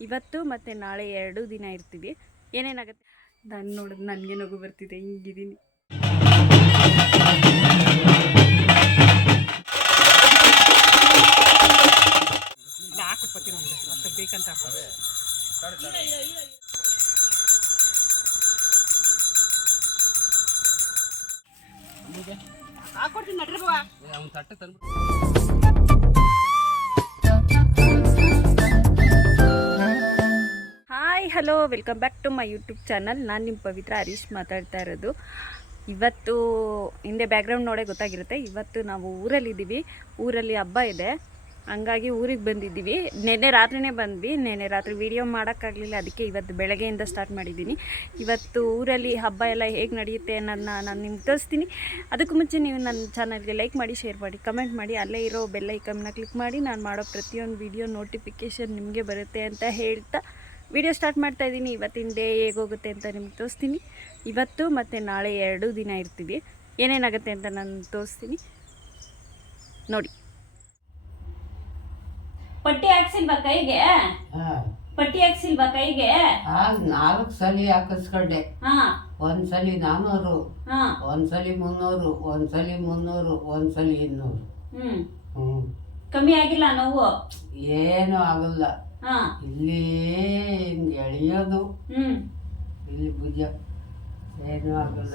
ಇವತ್ತು ಮತ್ತು ನಾಳೆ ಎರಡು ದಿನ ಇರ್ತೀವಿ. ಏನೇನಾಗುತ್ತೆ? ನಾನು ನೋಡಿದ್ ನನಗೆ ನಗು ಬರ್ತಿದೆ ಹಿಂಗಿದ್ದೀನಿ. ಬೇಕಂತ ಹಾಕೊಡ್ತೀನಿ ನಡ್ರಿ ಬಾ. ಅವ್ನು ತಟ್ಟೆ ತಂದ್ಬಿಟ್ಟು hello, welcome back to my YouTube channel. ನಾನು ನಿಮ್ಮ ಪವಿತ್ರ ಹರೀಶ್ ಮಾತಾಡ್ತಾ ಇರೋದು. ಇವತ್ತು ಹಿಂದೆ ಬ್ಯಾಕ್ಗ್ರೌಂಡ್ ನೋಡೇ ಗೊತ್ತಾಗಿರುತ್ತೆ. ಇವತ್ತು ನಾವು ಊರಲ್ಲಿದ್ದೀವಿ ಊರಲ್ಲಿ ಹಬ್ಬ ಇದೆ. ಹಂಗಾಗಿ ಊರಿಗೆ ಬಂದಿದ್ದೀವಿ. ನೆನ್ನೆ ರಾತ್ರಿನೇ ಬಂದ್ವಿ. ನೆನ್ನೆ ರಾತ್ರಿ ವೀಡಿಯೋ ಮಾಡೋಕ್ಕಾಗಲಿಲ್ಲ. ಅದಕ್ಕೆ ಇವತ್ತು ಬೆಳಗ್ಗೆಯಿಂದ ಸ್ಟಾರ್ಟ್ ಮಾಡಿದ್ದೀನಿ. ಇವತ್ತು ಊರಲ್ಲಿ ಹಬ್ಬ ಎಲ್ಲ ಹೇಗೆ ನಡೆಯುತ್ತೆ ಅನ್ನೋದನ್ನ ನಾನು ನಿಮ್ಗೆ ತೋರಿಸ್ತೀನಿ. ಅದಕ್ಕೂ ಮುಂಚೆ ನೀವು ನನ್ನ ಚಾನಲ್ಗೆ ಲೈಕ್ ಮಾಡಿ ಶೇರ್ ಮಾಡಿ ಕಮೆಂಟ್ ಮಾಡಿ. ಅಲ್ಲೇ ಇರೋ ಬೆಲ್ ಐಕನ್ನ ಕ್ಲಿಕ್ ಮಾಡಿ. ನಾನು ಮಾಡೋ ಪ್ರತಿಯೊಂದು ವೀಡಿಯೋ ನೋಟಿಫಿಕೇಷನ್ ನಿಮಗೆ ಬರುತ್ತೆ ಅಂತ ಹೇಳ್ತಾ ವಿಡಿಯೋ ಸ್ಟಾರ್ಟ್ ಮಾಡ್ತಾ ಇದ್ದೀನಿ. ಇವತ್ತಿನ ಡೇ ಹೇಗೋಗುತ್ತೆ ಅಂತ ನಿಮ್ಗೆ ತೋರಿಸ್ತೀನಿ. ಇವತ್ತು ಮತ್ತು ನಾಳೆ ಎರಡು ದಿನ ಇರ್ತೀವಿ. ಏನೇನಾಗುತ್ತೆ ಅಂತ ನಾನು ತೋರಿಸ್ತೀನಿ. ನೋಡಿ. ಪಟ್ಟಿ ಹಾಕ್ಸಿಲ್ವಾ ಕೈಗೆ? ಪಟ್ಟಿ ಹಾಕ್ಸಿಲ್ವಾ ಕೈಗೆ? ನಾಲ್ಕು ಸಲ ಹಾಕಿಸ್ಕೊಂಡೆ. ಹಾ. ಒಂದ್ಸಲಿ ನಾನೂರು ಹಾ. ಒಂದ್ಸಲಿ ಮುನ್ನೂರು ಒಂದ್ಸಲಿ ಮುನ್ನೂರು ಒಂದ್ಸಲಿ ಇನ್ನೂರು. ಹ್ಮ್. ಹ್ಮ್. ಕಮ್ಮಿ ಆಗಿಲ್ಲ ನೋವು? ಏನು ಆಗಲ್ಲ. ಇಲ್ಲಿ ಹಿಂಗೆ ಎಳೆಯೋದು. ಇಲ್ಲಿ ಭುಜ ಏನು ಆಗಲ್ಲ.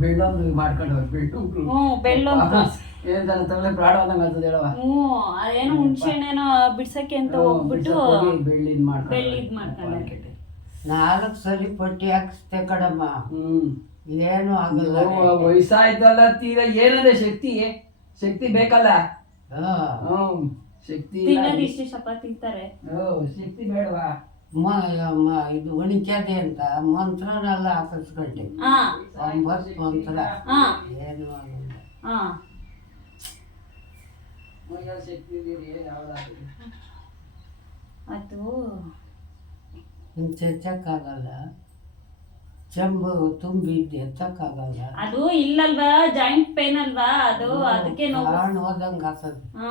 ಬೆಳ್ಳೊಂದು ಮಾಡ್ಕೊಂಡು ಬೆಳ್ಳು ಹ್ಮ್ ಬೆಳ್ಳೊಂದು. ಏನಂತಾನೆ ತಲೆ ಪ್ರಾಣ ಆದಂಗೆ ಆಗ್ತದೆ ಹೇಳವ ಹ್ಮ್ ಅದೇನೋ ಹುಣ್ಸೆ ಹಣ್ಣೇನೋ ಬಿಡ್ಸಕ್ಕೆ ಅಂತ ಹೋಗ್ಬಿಟ್ಟು ಬೆಳ್ಳಿದ್ ಮಾಡ್ತಾರೆ ಬೆಳ್ಳಿದ್ ಮಾಡ್ಕೊಂಡೆ. ನಾಲ್ಕು ಸಲಿ ಪಟ್ಟಿ ಹಾಕಿಸ್ತೆ ಕಡಮ್ಮ. ಹ್ಞೂ. ಏನು ಆಗಲ್ಲ. ವಯಸ್ಸಾಯ್ತಲ್ಲ ತೀರಾ ಏನದೆ ಶಕ್ತಿ? ಶಕ್ತಿ ಬೇಕಲ್ಲ? ಹಾ. ಹ್ಮ್ ಶಕ್ತಿ ಇಲ್ಲ. ತಿನ್ನೋದು ಇಷ್ಟಿಷ್ಟಪ್ಪ ತಿಂತಾರೆ. ಓ ಶಕ್ತಿ ಬೇಡವಾ? ಮ- ಮ- ಇದು ಒಣಿಕ್ಯದೆ ಅಂತ ಮಂತ್ರನೆಲ್ಲ ಹಾಕಿಸ್ಕೊಂಡೆ ಹಾ ಒಂಬತ್ತು ಮಂತ್ರ ಹಾ ಏನು ಆಗಲ್ಲ. ಹಾ ಮೈಯಲ್ಲಿ ಶಕ್ತಿ ಇದೀರಿ ಯಾವ್ದಾದ್ರು. ಅದು ಹಿಂಗೆ ಚೆಚ್ಚಕ್ಕಾಗಲ್ಲ. ಚೆಂಬು ತುಂಬಿದ್ದು ಎತ್ತಕ್ಕಾಗಲ್ಲ ಅದು ಇಲ್ಲಲ್ವಾ? ಜಾಯಿಂಟ್ ಪೇನ್ ಅಲ್ವಾ? ಅದು ಅದಕ್ಕೆ ನೋವು. ಪ್ರಾಣ ಹೋದಂಗೆ ಆಗ್ತದೆ. ಹಾ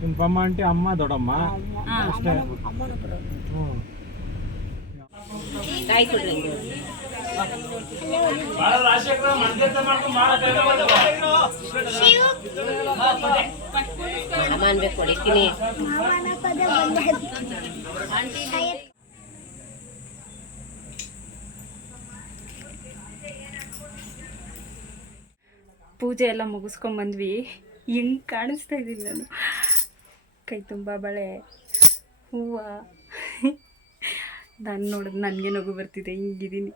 ನಿಮ್ಮ ಆಂಟಿ ಅಮ್ಮ ದೊಡ್ಡಮ್ಮ? ಅಷ್ಟೇ. ಹ್ಞೂ. ಕಾಯಿ ಕೊಡ್ರಿ ಪೂಜೆ ಎಲ್ಲ ಮುಗಿಸ್ಕೊಂಬಂದ್ವಿ ಹೆಂಗೆ ಕಾಣಿಸ್ತಾ ಇದ್ದೀನಿ ನಾನು. ಕೈ ತುಂಬ ಬಳೆ ಹೂವು. ನಾನು ನೋಡಿದ್ರೆ ನನಗೆ ನಗು ಬರ್ತಿದೆ ಹಿಂಗಿದ್ದೀನಿ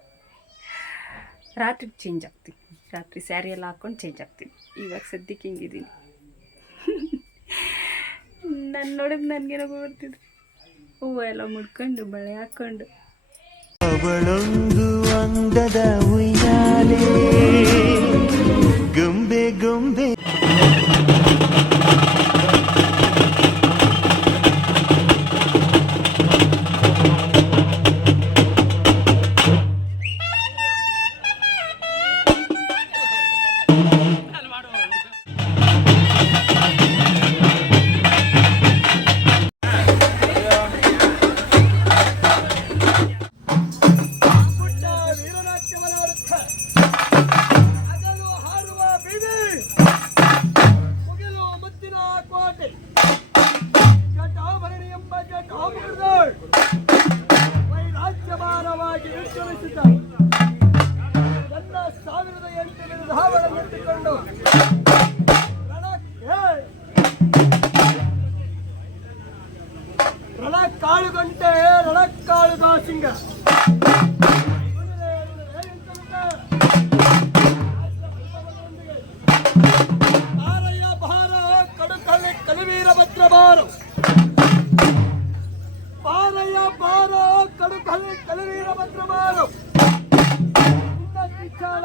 ರಾತ್ರಿ ಚೇಂಜ್ ಆಗ್ತೀನಿ. ರಾತ್ರಿ ಸ್ಯಾರಿ ಎಲ್ಲ ಹಾಕ್ಕೊಂಡು ಚೇಂಜ್ ಆಗ್ತೀನಿ. ಇವಾಗ ಸದ್ಯಕ್ಕೆ ಹಿಂಗಿದ್ದೀನಿ ನಾನು ನೋಡಿದ್ ನನಗೆ ನಗು ಬರ್ತಿದೆ. ಹೂವು ಎಲ್ಲ ಮುಡ್ಕೊಂಡು, ಬಳೆ ಹಾಕ್ಕೊಂಡು ಸಿಂಗ ಬಾರಯ್ಯ ಭಾರ ಕಡು ಕಳ್ಳಿ ಭದ್ರ ಬಾರು ಬಾರಯ್ಯ ಬಾರೋ ಕಡು ಕಲಿ ಕಲಿವೀರಭದ್ರ ಬಾರು ನಿನ್ನ ವಿಚಾರ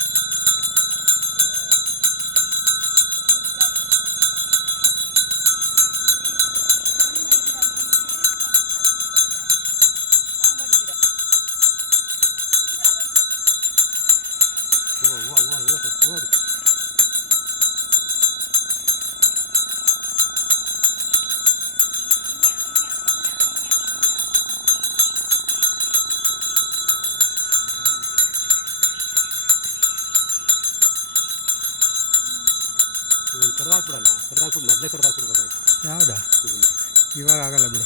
ಹಾಕ್ಬಿಟ್ಟು ಬರ್ತೀನಿ ಒಂದು ಅಷ್ಟು ಯಾವುದಾ? ಯಾವ್ದಾ ಇವಾಗ ಆಗಲ್ಲ ಬಿಡು.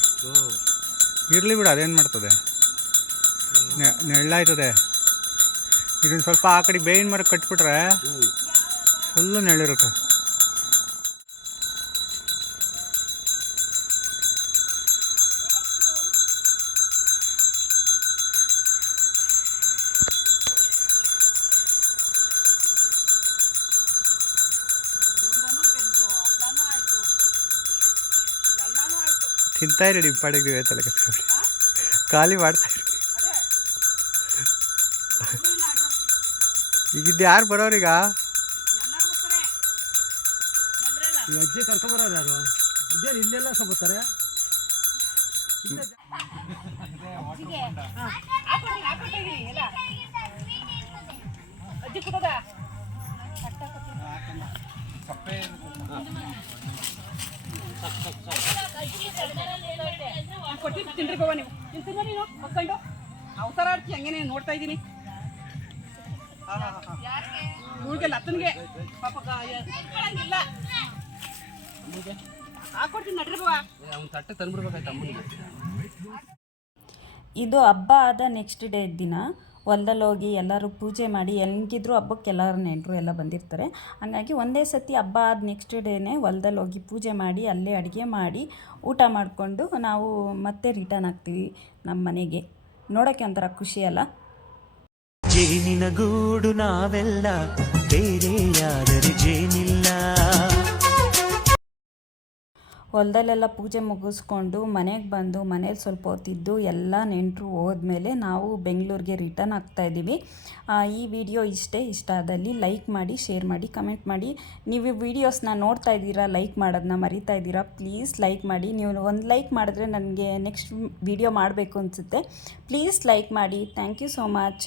ಇರಲಿ ಬಿಡು ಅದೇನು ಮಾಡ್ತದೆ? ನೆ- ನೆಳ್ಳಾಯ್ತದೆ. ಇದನ್ನ ಸ್ವಲ್ಪ ಆ ಕಡೆ ಬೇವಿನ ಮರ ಕಟ್ಬಿಟ್ರೆ ಫುಲ್ಲು ನೆಳ್ಳಿರುತ್ತೆ ತಿಂತಾ ಇರಿ ನಿಮ್ಮ ಪಾಡಿಗೆ ನೀವೇ ತಲೆ ಕಟ್ಕೊಂಡ್ರಿ ಖಾಲಿ ಮಾಡ್ತಾ ಇರಿ ಈಗಿದ್ದು ಯಾರು ಬರೋರೀಗ? ಅಜ್ಜಿ ಕರ್ಕೊಂಬರೋರು ಯಾರು? ಇದೇನು ಇಲ್ಲೆಲ್ಲ ಬರ್ತಾರೆ. ಕೊಟ್ಟಿದ್ದು ತಿನ್ರಿ ಬವ ನೀವು. ತಿಂತಿಲ್ಲ ನೀನು, ಮಕ್ಕಂಡು. ಅವಸರ ಆಡ್ತಿ, ಹಂಗೇನೆ ನೋಡ್ತಾ ಇದ್ದೀನಿ. ಹುಡುಗಲ್ಲ ಅತ್ತನಿಗೆ. ಪಾಪ ಇಲ್ಲ ಹಾಕೊಡ್ತೀನಿ, ನಡ್ರಿ ಬಾವ. ಅವ್ನು ತಟ್ಟೆ ತಂದ್ಬಿಡ್ಬೇಕಾಯ್ತು ಅಮ್ಮನಿಗೆ ಇದು ಹಬ್ಬ ಆದ ನೆಕ್ಸ್ಟ್ ಡೇ ದಿನ. ಹೊಲ್ದಲ್ಲಿ ಹೋಗಿ ಎಲ್ಲರೂ ಪೂಜೆ ಮಾಡಿ ಹೆಂಗಿದ್ರು ಹಬ್ಬಕ್ಕೆ ಎಲ್ಲರೂ ನೆಂಟರು ಎಲ್ಲ ಬಂದಿರ್ತಾರೆ. ಹಂಗಾಗಿ ಒಂದೇ ಸತಿ ಹಬ್ಬ ಆದ ನೆಕ್ಸ್ಟ್ ಡೇನೇ ಹೊಲ್ದಲ್ಲಿ ಹೋಗಿ ಪೂಜೆ ಮಾಡಿ ಅಲ್ಲೇ ಅಡುಗೆ ಮಾಡಿ ಊಟ ಮಾಡಿಕೊಂಡು ನಾವು ಮತ್ತೆ ರಿಟರ್ನ್ ಆಗ್ತೀವಿ ನಮ್ಮ ಮನೆಗೆ. ನೋಡೋಕ್ಕೆ ಒಂಥರ ಖುಷಿ ಅಲ್ಲ? ಜೇನಿನ ಗೂಡು ನಾವೆಲ್ಲ ಬೇರೆಯಾದರೆ ಜೇನಿಲ್ಲ. ಹೊಲದಲ್ಲೆಲ್ಲ ಪೂಜೆ ಮುಗಿಸ್ಕೊಂಡು ಮನೆಗೆ ಬಂದು ಮನೇಲಿ ಸ್ವಲ್ಪ ಹೊತ್ತಿದ್ದು ಎಲ್ಲ ನೆಂಟರು ಹೋದ್ಮೇಲೆ ನಾವು ಬೆಂಗಳೂರಿಗೆ ರಿಟರ್ನ್ ಆಗ್ತಾ ಇದ್ದೀವಿ. ಆ, ಈ ವಿಡಿಯೋ ಇಷ್ಟೇ ಇಷ್ಟ ಆದಲ್ಲಿ ಲೈಕ್ ಮಾಡಿ ಶೇರ್ ಮಾಡಿ ಕಮೆಂಟ್ ಮಾಡಿ. ನೀವು ವಿಡಿಯೋಸ್ನ ನೋಡ್ತಾ ಇದ್ದೀರಾ ಲೈಕ್ ಮಾಡೋದನ್ನ ಮರಿತಾ ಇದ್ದೀರಾ ಪ್ಲೀಸ್ ಲೈಕ್ ಮಾಡಿ. ನೀವು ಒಂದು ಲೈಕ್ ಮಾಡಿದ್ರೆ ನನಗೆ ನೆಕ್ಸ್ಟ್ ವಿಡಿಯೋ ಮಾಡಬೇಕು ಅನಿಸುತ್ತೆ. ಪ್ಲೀಸ್ ಲೈಕ್ ಮಾಡಿ. Thank you so much.